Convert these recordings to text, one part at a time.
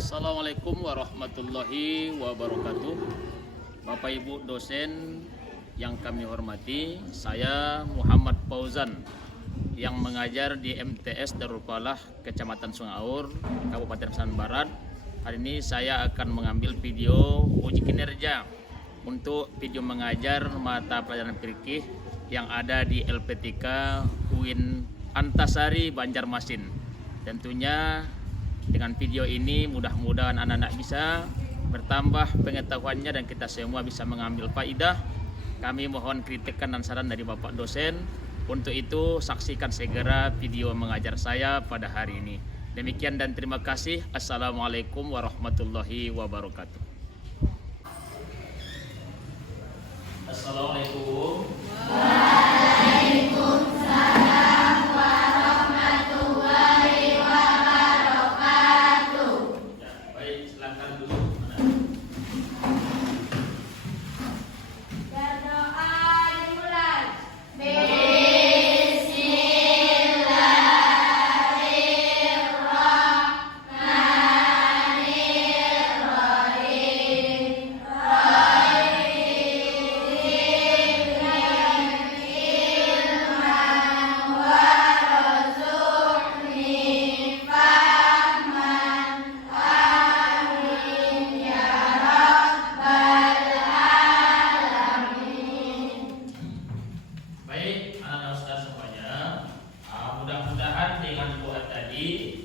Assalamualaikum warahmatullahi wabarakatuh. Bapak Ibu dosen yang kami hormati, saya Muhammad Fauzan yang mengajar di MTS Darul Falah, Kecamatan Sungai Aur, Kabupaten Pasaman Barat. Hari ini saya akan mengambil video uji kinerja untuk video mengajar mata pelajaran fikih yang ada di LP3 UIN Antasari Banjarmasin. Tentunya dengan video ini mudah-mudahan anak-anak bisa bertambah pengetahuannya dan kita semua bisa mengambil faidah. Kami mohon kritikan dan saran dari Bapak dosen. Untuk itu saksikan segera video mengajar saya pada hari ini. Demikian dan terima kasih. Assalamualaikum warahmatullahi wabarakatuh. Assalamualaikum. Mudah-mudahan dengan doa tadi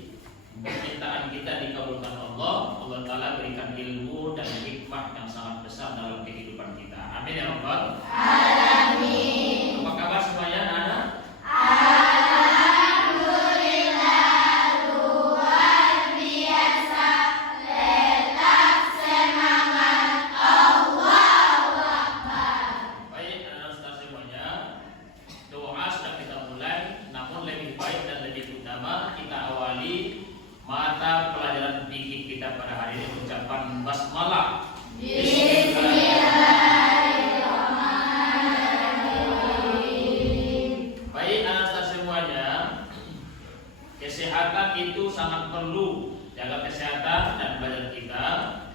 permintaan kita dikabulkan Allah. Allah Ta'ala berikan ilmu dan hikmah yang sangat besar dalam kehidupan kita. Amin ya Rabbal alamin. Apa kabar semuanya anak-anak? Alhamdulillah, luar biasa. Tetap semangat, Allahu Akbar. Baik anak-anak ustaz semuanya, doa sudah kita mulai. Namun lebih baik dan lebih utama kita awali mata pelajaran fikih kita pada hari ini ucapan basmalah. Bismillahirrahmanirrahim. Baik anak-anak semuanya, kesehatan itu sangat perlu. Jaga kesehatan dan badan kita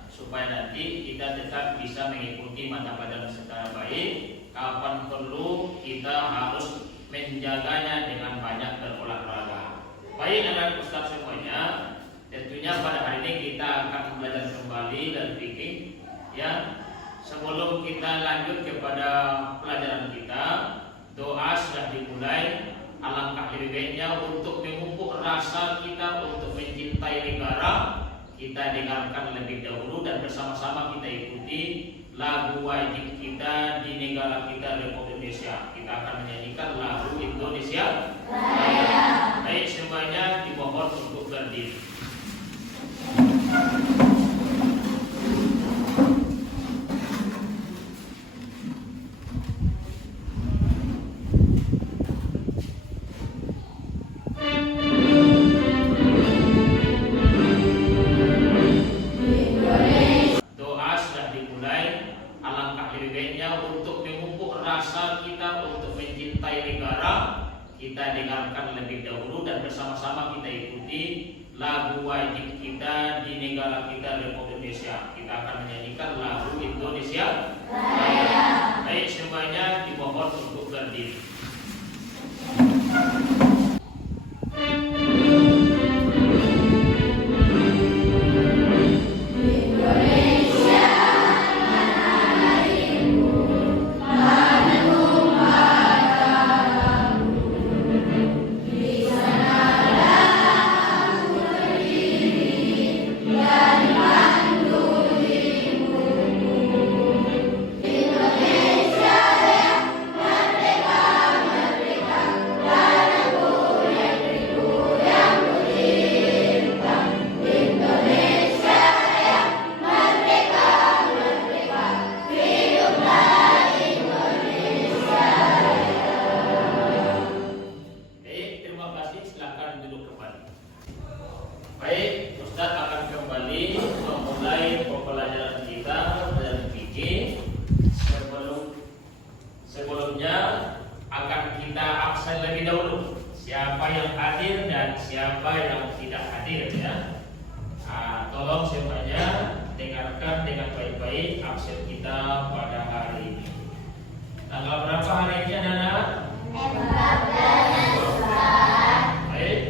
supaya nanti kita tetap bisa mengikuti mata pelajaran secara baik. Kapan perlu kita harus menjaganya dengan banyak berolahraga. Baik anak-anak ustaz semuanya, tentunya pada hari ini kita akan belajar kembali dari fikih. Ya, sebelum kita lanjut kepada pelajaran kita, doa sudah dimulai. Alangkah lebih baiknya untuk memupuk rasa kita untuk mencintai negara. Kita dengarkan lebih dahulu dan bersama-sama kita ikuti lagu wajib kita di negara kita Republik Indonesia. Kita akan menyanyikan lagu Indonesia Raya. Baik semuanya dimohon untuk berdiri. Doa sudah dimulai. Alangkah lebih baiknya untuk memupuk rasa kita untuk mencintai negara. Kita dengarkan lebih dahulu dan bersama-sama kita ikuti lagu wajib kita di negara kita Republik Indonesia. Kita akan menyanyikan lagu Indonesia Raya. Baik semuanya dimohon untuk berdiri. Indonesia Tolong semuanya dengarkan dengan baik-baik absen kita pada hari ini. Tanggal berapa hari ini anak-anak? 14. Baik.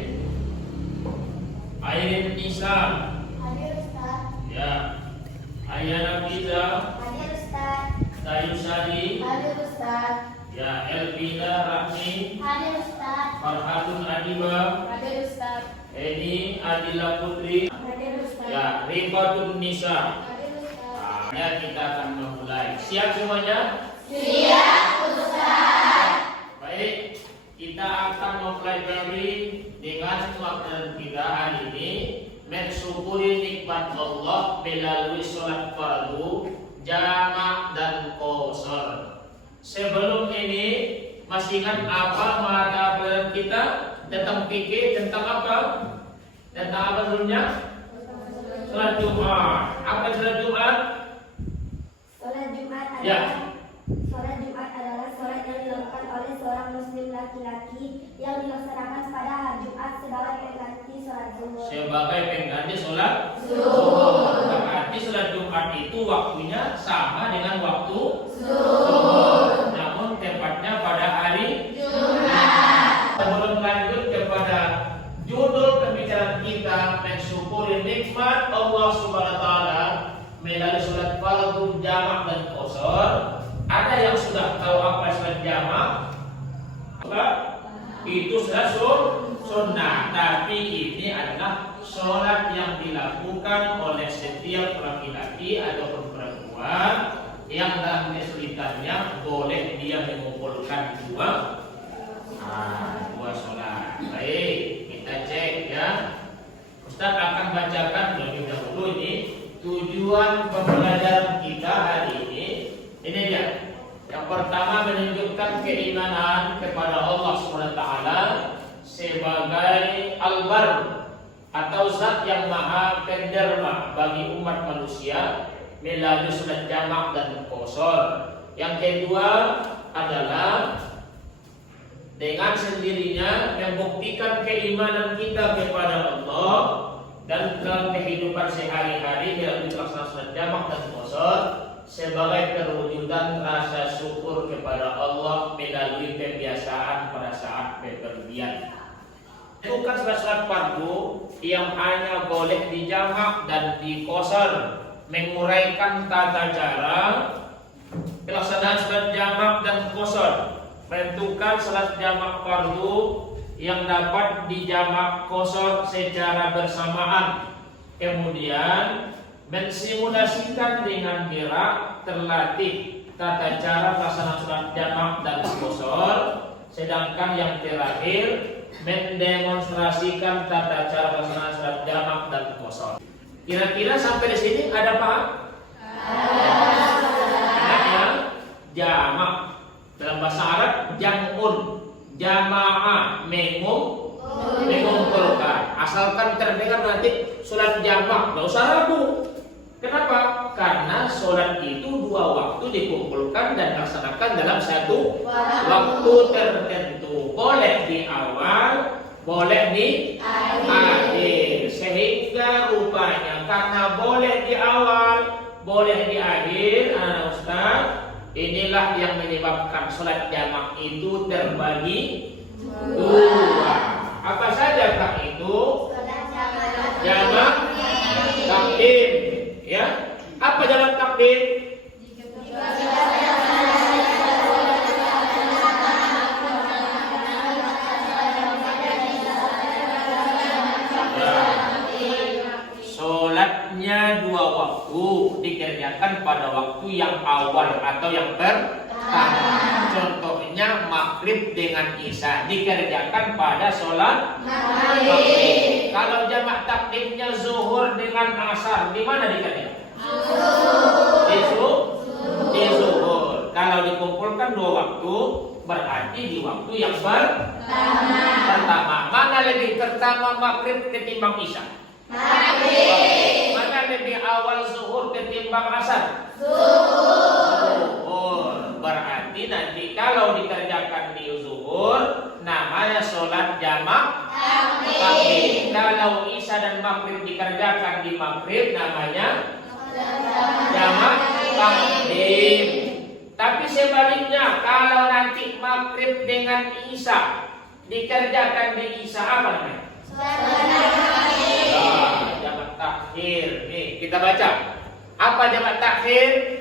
Airin Nisa. Hadir Ustaz. Ya. Ayana Fiza. Hadir Ustaz. Dayusari. Hadir Ustaz. Ya. Elvina Rahmi. Hadir Ustaz. Farhatun Adiba. Hadir Ustaz. Eni Adila Putri. Hadir Ustaz. Ya. Rifatun Nisa. Hadir Ustaz. Ya, kita akan memulai. Siap semuanya? Siap Ustaz. Baik, kita akan mempelajari dengan materi kita hari ini mensyukuri nikmat Allah melalui sholat fardu, jamak dan qasar. Sebelum ini masih ingat apa mata pelajaran kita tentang fikih tentang apa? Tentang apa sebelumnya? Sholat Jumat. Apa sholat Jumat? Sholat Jumat adalah Ya. Sholat Jumat adalah sholat yang dilakukan oleh seorang muslim laki-laki yang dilaksanakan pada hari Jumat sebagai pengganti sholat zuhur. Sebagai pengganti sholat zuhur. Berarti sholat Jumat itu waktunya sama dengan waktu zuhur, namun tepatnya pada hari Jumat. Sebelum lanjut kepada judul pembicaraan kita mensyukuri nikmat Allah Subhanahu wa taala melalui sholat fardu, jamak dan qasar. Ada yang sudah tahu apa sholat jamak? Itu sholat sunnah, tapi ini adalah sholat yang dilakukan oleh setiap laki-laki ataupun perempuan yang dalam kesulitannya boleh dia mengumpulkan dua sholat. Baik, kita cek ya. Ustaz akan bacakan lebih dahulu ini tujuan pembelajaran kita hari ini. Ini dia. Yang pertama menunjukkan keimanan kepada Allah SWT sebagai Al-Bar atau Zat yang Maha Penderma bagi umat manusia melalui sholat jamak dan qasar. Yang kedua adalah dengan sendirinya membuktikan keimanan kita kepada Allah dan dalam kehidupan sehari-hari melalui pelaksanaan sholat jamak dan qasar sebagai perwujudan rasa syukur kepada Allah melalui kebiasaan pada saat bepergian. Bukan sholat fardu yang hanya boleh dijamak dan diqasar, menguraikan tata cara pelaksanaan sholat jamak dan qasar, menentukan sholat jamak fardu yang dapat dijamak qasar secara bersamaan, kemudian mensimulasikan dengan gerak terlatih tata cara pelaksanaan sholat jamak dan qasar, sedangkan yang terakhir mendemonstrasikan tata cara pelaksanaan sholat jamak dan qasar. Kira-kira sampai di sini ada paham? Ingat ya, jamak dalam bahasa Arab jam'un, jamaah mengumpulkan. Asalkan terdengar nanti sholat jamak, nggak usah ragu. Kenapa? Karena sholat itu dua waktu dikumpulkan dan dilaksanakan dalam satu waktu tertentu. Boleh di awal, boleh di akhir. Sehingga rupanya karena boleh di awal, boleh di akhir, anak Ustaz, inilah yang menyebabkan sholat jamak itu terbagi dua. Apa saja Kak itu? Jamak takdim. Ya, apa jamak takdim? Sholatnya dua waktu dikerjakan pada waktu yang awal atau yang pertama. Contohnya maghrib dengan isya dikerjakan pada sholat maghrib. Kalau jamak takdimnya zuhur dengan asar, di mana dikerjakan? Di zuhur. Kalau dikumpulkan dua waktu, berarti di waktu yang pertama. Mana lebih pertama maghrib ketimbang isya? Maghrib. Mana lebih awal zuhur ketimbang asar? Zuhur. Berarti nanti kalau dikerjakan di zuhur namanya sholat jamak takdim. Kalau isya dan maghrib dikerjakan di maghrib namanya jamak takdim. Tapi sebaliknya kalau nanti maghrib dengan isya dikerjakan di isya apa namanya? Jamak takhir. Nih kita baca. Apa jamak takhir?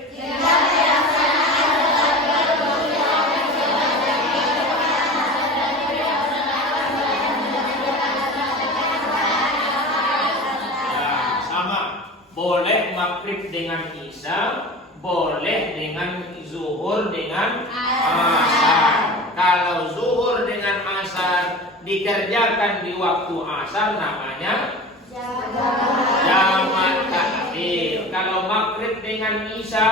Boleh maghrib dengan isya, boleh dengan zuhur dengan asar. Kalau zuhur dengan asar dikerjakan di waktu asar namanya jamak takhir. Kalau maghrib dengan isya,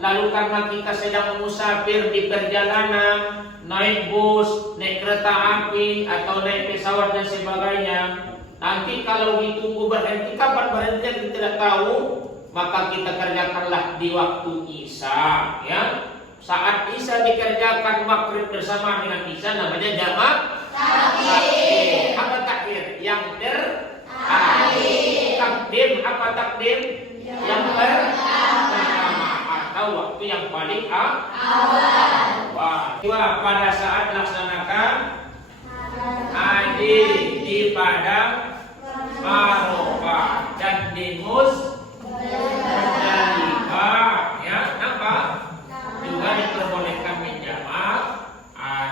lalu karena kita sedang musafir di perjalanan, naik bus, naik kereta api atau naik pesawat dan sebagainya, nanti kalau ditunggu berhenti, kapan berhenti kita tidak tahu, maka kita kerjakanlah di waktu isya, ya. Saat isya dikerjakan maghrib bersama dengan isya namanya jamak takhir. Apa takhir? Yang terakhir. Takdim apa takdim? Yang pertama atau waktu yang paling awal. Pada saat laksanakan haji di padang Arafah dan di Muzdalifah, ya, apa? Juga diperbolehkan menjamak,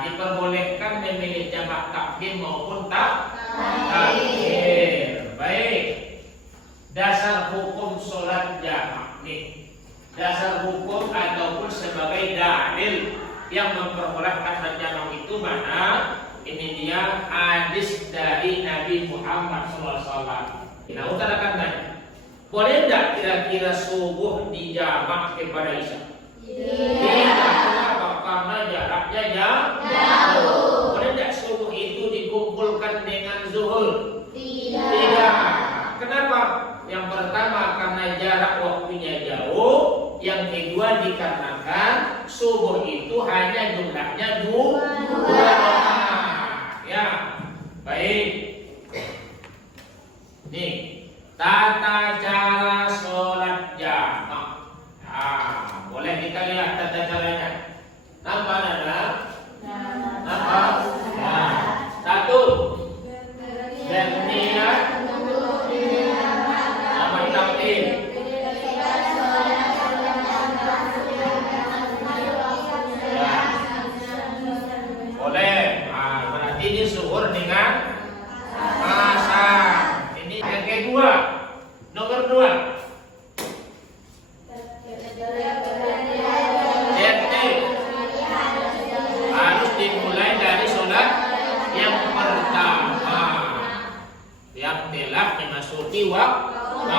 diperbolehkan memilih jamak takdim maupun takhir. Baik. Dasar hukum sholat jamak nih. Dasar hukum ataupun sebagai dalil yang memperbolehkan jamak itu mana? Ini dia hadis dari Nabi Muhammad SAW. Nah, utarakan tanya, boleh tidak kira-kira subuh dijamak kepada isya? Tidak. Kenapa? Karena jaraknya jauh. Boleh tidak subuh itu dikumpulkan dengan zuhur? Tidak. Kenapa? Yang pertama karena jarak waktunya jauh. Yang kedua dikarenakan subuh itu hanya jumlahnya dua. Ya, baik. Nih, tata cara sholat jamak. Nah, boleh kita lihat tata caranya. Nampak ada? Nampak? Nah, satu, berniat jamak takdim. Boleh. Ini zuhur dengan asar. Ini yang kedua. Nomor 2. RT harus dimulai dari sholat yang pertama yang telah memasuki waktu.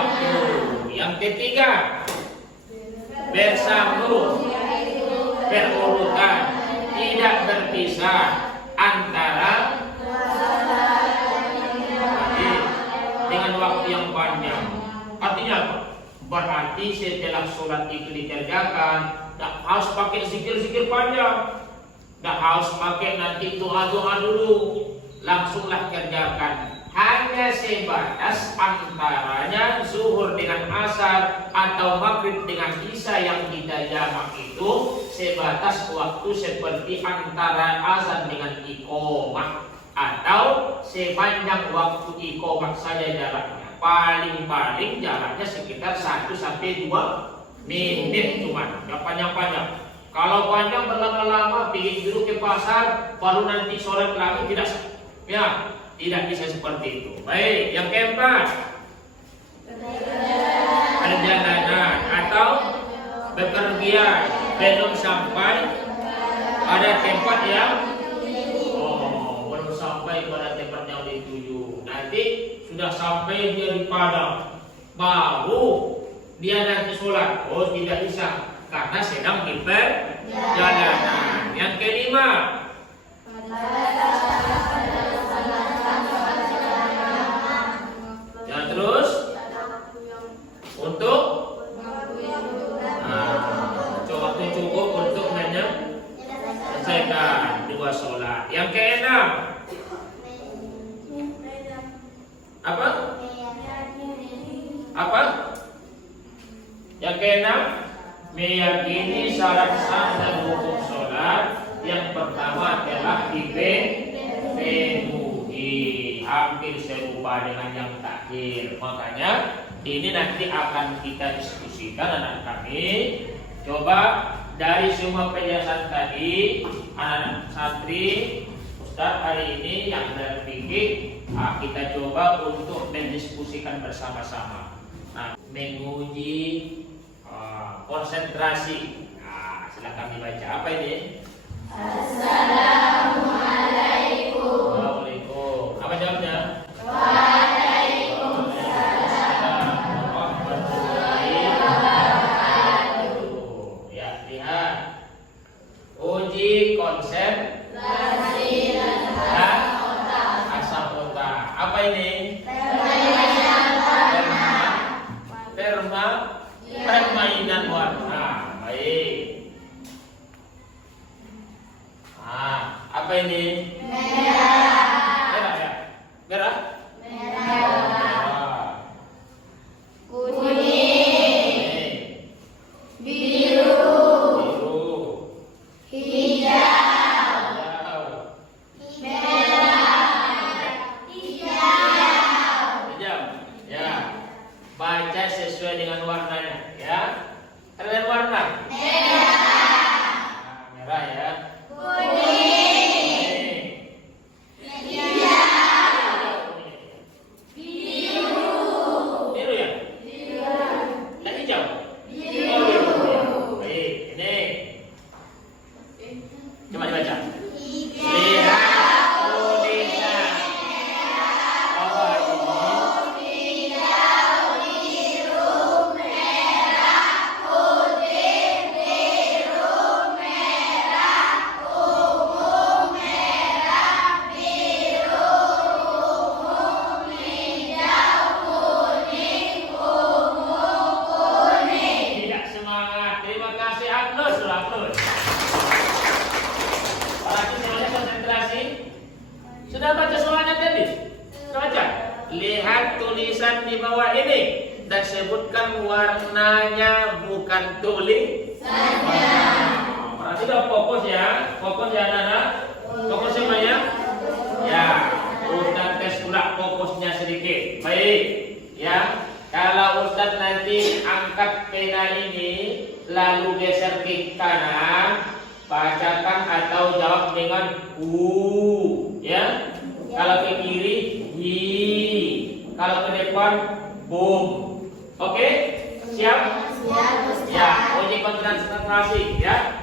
Yang ketiga, bersambung berurutan, tidak berpisah antara dengan waktu yang panjang. Artinya apa? Berarti setelah sholat itu dikerjakan, tidak harus pakai zikir-zikir panjang, tidak harus pakai nanti doa-doa dulu, langsunglah kerjakan. Hanya sebatas antaranya zuhur dengan asar atau maghrib dengan isya yang kita jamak itu sebatas waktu seperti antara azan dengan iqomah atau sepanjang waktu iqomah saja jaraknya. Paling-paling jaraknya sekitar 1 sampai 2 menit cuma, nggak panjang-panjang. Kalau panjang berlama-lama pergi dulu ke pasar baru nanti sholat lagi tidak, ya. Tidak bisa seperti itu. Baik, yang keempat, perjalanan atau bepergian belum sampai pada tempat yang belum sampai pada tempat yang dituju. Nanti sudah sampai dia di Padang, baru dia nanti sholat. Oh, tidak bisa karena sedang di perjalanan. Yang kelima, terus untuk waktu cukup untuk menyelesaikan 2 sholat. Yang keenam, apa? Apa? Yang keenam, meyakini syarat sah dan rukun sholat. Yang pertama adalah dipenuhi, hampir serupa dengan yang terakhir. Makanya ini nanti akan kita diskusikan anak kami. Coba dari semua penjelasan tadi, anak-anak santri, Ustaz hari ini yang berpikir, kita coba untuk mendiskusikan bersama-sama. Nah, menguji konsentrasi. Nah, silakan dibaca. Apa ini? Assalamualaikum. Waalaikumsalam. Apa jawabnya? Waalaikumsalam warahmatullahi wabarakatuh. Ya, lihat. Uji konsentrasi dan asal otak. Apa ini? Permainan warna. Baik. Apa ini? Merah ya? Merah? Merah. Kuning. Biru. Hijau. Hijau. Ya. Baca sesuai dengan warnanya ya. Kalian warna? Merah ya. Sudah baca soalnya tadi? Baca. Lihat tulisan di bawah ini dan sebutkan warnanya, bukan tulisan. Berarti sudah fokus ya, anak-anak. Fokus semuanya. Ya, Ustaz tes pula fokusnya sedikit. Baik, ya. Kalau Ustaz nanti angkat pena ini lalu geser ke kanan, bacakan atau jawab dengan ya. Kalau ke kiri, kalau ke depan, bum. Oke? Siap? Siap. Ya, uji konsentrasi ya.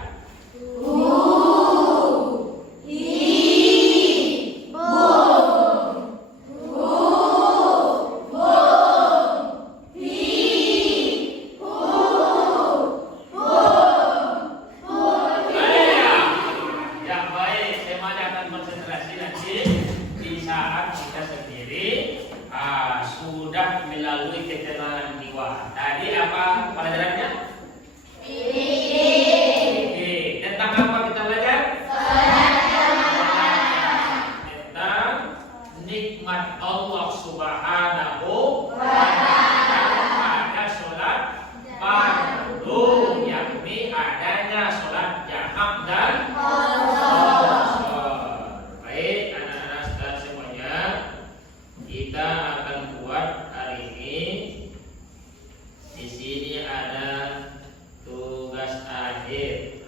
Sudah melalui ketenangan jiwa. Tadi apa pelajarannya? Oke, tentang apa kita belajar? Tentang nikmat Allah Subhanahu wa ta'ala pada sholat fardu, yakni adanya sholat jamak dan baik, anak-anak sekalian semuanya, kita akan buat hari ini. Di sini ada tugas akhir.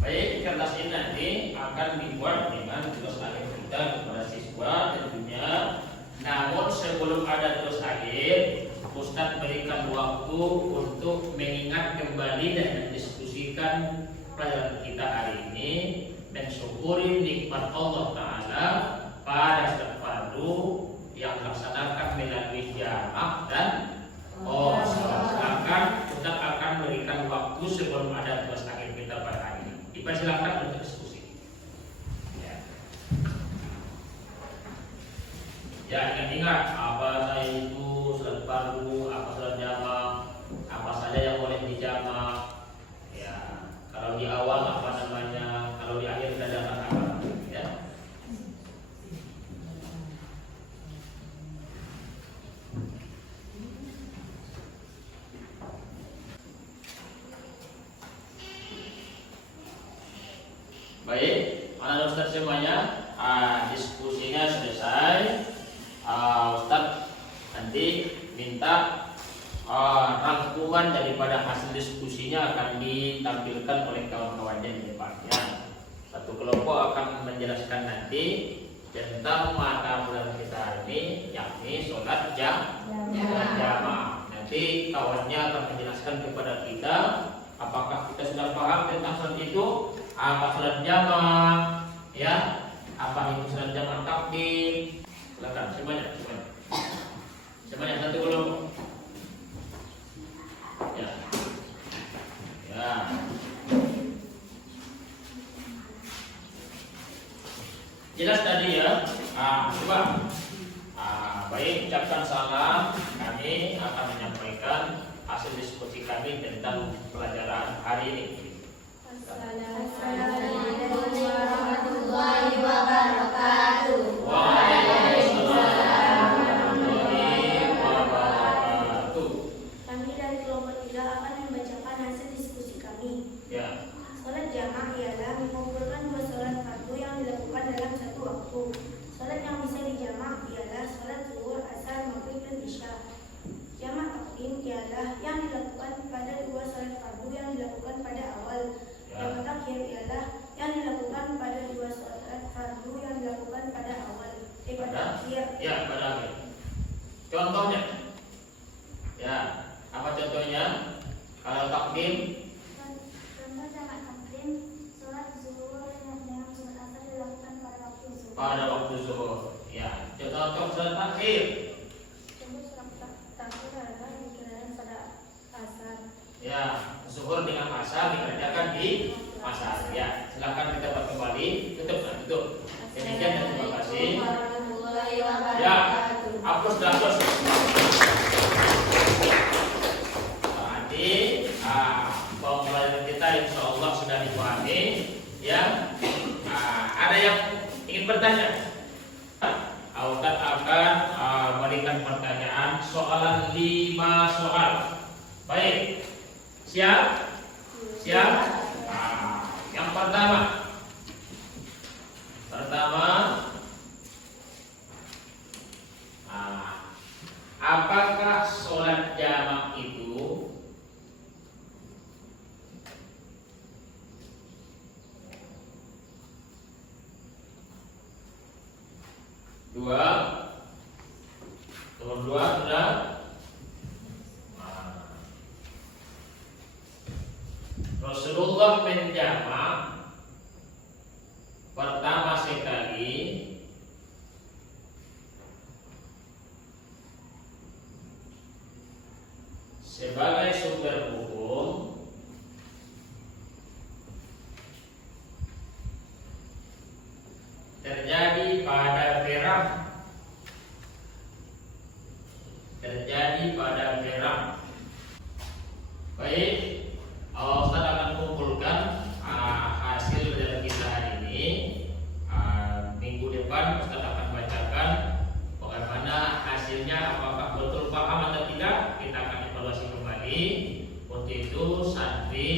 Baik, kertas ini nanti akan dibuat dengan tugas akhir kita kepada siswa tentunya. Namun sebelum ada tugas akhir, Ustaz berikan waktu untuk mengingat kembali dan mendiskusikan pelajaran kita hari ini, mensyukuri nikmat Allah Ta'ala pada sholat fardu yang dilaksanakan melalui jamak dan silakan Ustaz akan berikan waktu sebelum ada tugas akhir kita pada hari ini. Dipersilakan untuk diskusi. Ya, ingat apa saya itu sholat fardu, apa sholat jamak, apa saja yang boleh dijamak, di awal apa namanya, kalau di akhir dadakan apa, ya. Baik, anak Ustaz semuanya, diskusinya selesai. Ustaz nanti minta rangkuman daripada hasil diskusinya akan ditampilkan oleh kawan-kawannya di depannya. Satu kelompok akan menjelaskan nanti tentang mata bulan kita ini, yakni sholat jamaah. Nanti kawannya akan menjelaskan kepada kita apakah kita sudah paham tentang sholat itu, apa sholat jamaah, ya, apa itu sholat jamaah takbir. Silakan semuanya satu kelompok. Ya. Jelas tadi ya. Coba. Baik, ucapkan salam. Kami akan menyampaikan hasil diskusi kami tentang pelajaran hari ini. Assalamualaikum warahmatullahi wabarakatuh. Waalaikumsalam warahmatullahi wabarakatuh. Kami dari kelompok 3 akan membacakan hasil diskusi kami. Ya. Sholat jamaah ialah mengumpulkan 2 sholat fardu yang dilakukan dalam satu waktu. Sholat yang bisa dijamak ialah sholat zuhur, asar, maghrib, dan isya. Jamak takdim ialah yang dilakukan pada 2 sholat fardu yang dilakukan pada awal. Jamak takhir ialah yang dilakukan pada 2 sholat fardu yang dilakukan pada awal. Pada akhir. Ya, pada akhir. Contohnya. Ya, apa contohnya? Kalau takdim Contoh jamak takdim, sholat zuhur dengan sholat asar dilakukan pada waktu zuhur. pada waktu zuhur. Ya, contoh sholat takhir. Contoh sholat takhir adalah dikerjakan pada asar. Ya, zuhur dengan asar dikerjakan di asar. Ya, silakan kita buat kembali. Tutup. Demikian dan terima kasih. Ya, hapus. Nanti pembelajaran kita insya Allah sudah dipahami. Ya, ada yang ingin bertanya? Ustaz akan berikan pertanyaan soalan 5 soal. Baik, siap? Yang pertama, apakah sholat jamak itu nomor dua sudah? Rasulullah menjamak pertama sekali sebagai sumber hukum terjadi pada perang. Baik, Ustaz akan kumpulkan hasil dari kita hari ini. Minggu depan Ustaz akan bacakan bagaimana hasilnya, apakah betul paham atau tidak. Kita akan evaluasi kembali. Untuk itu santri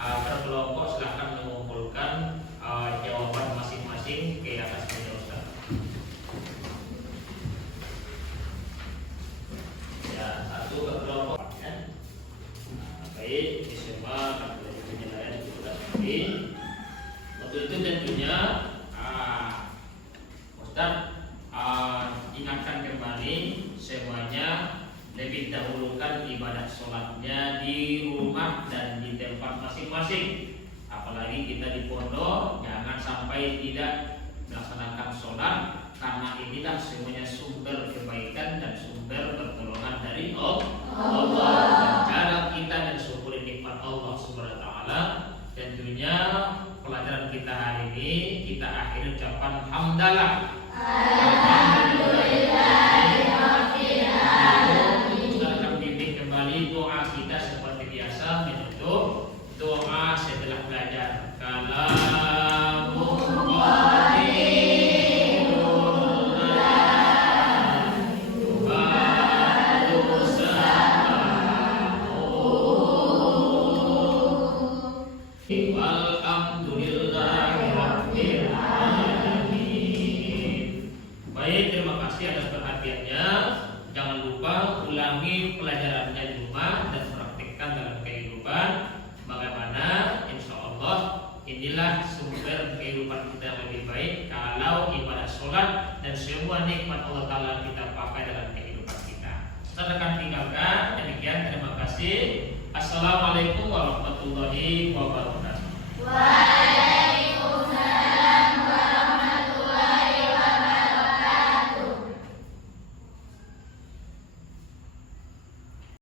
berkelompok silahkan mengumpulkan jawaban masing-masing ke atas meja Ustaz. Ya, satu berkelompok. Baik, ini semua akan belajar penilaian sudah lagi. Untuk itu tentunya Ustaz ingatkan kembali semuanya lebih dahulukan ibadah sholatnya di rumah dan di tempat masing-masing. Apalagi kita di pondok, jangan sampai tidak melaksanakan sholat, karena inilah semuanya sumber kebaikan dan sumber pertolongan dari Allah. Dan cara kita mensyukuri nikmat Allah Subhanahu wa taala, tentunya pelajaran kita hari ini kita akhiri ucapan hamdalah. Kita akan bimbing kembali doa kita seperti biasa, menutup doa setelah belajar semua nikmat Allah Ta'ala kita pakai dalam kehidupan kita. Saya akan tinggalkan. Demikian, terima kasih. Assalamualaikum warahmatullahi wabarakatuh.